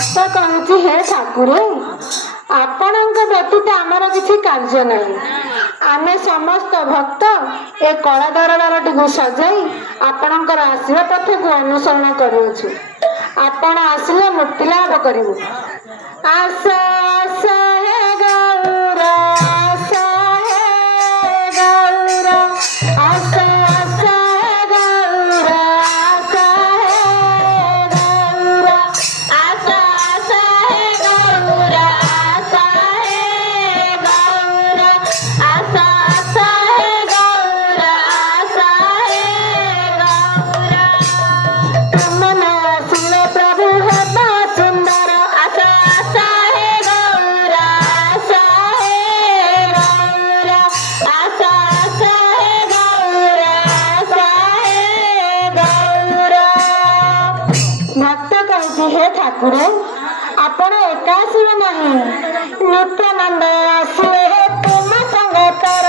भक्त कहूँ हे ठाकुर आपण व्यतीत आमर किसी कार्य नहीं आमे समस्त भक्त ए कला दरबार टी सजाई आपणकर आसवा पथ को अनुसरण करुछु आपण आसिले मुक्ति लाभ करू आशा आशा हे गौर आशा हे गौर आशा आशा हे गौर आशा हे गौर आशा आशा हे गौर आशा हे गौर आशा आशा हे गौर आशा हे गौर तुम सुनो प्रभु है सुंदर आशा आशा हे गौर आशा हे गौर आशा आशा हे गौर आशा हे गौर भक्त कहती हे ठाकुर आपण एका शिव नाही नित्यानंद शिव तुम संगतर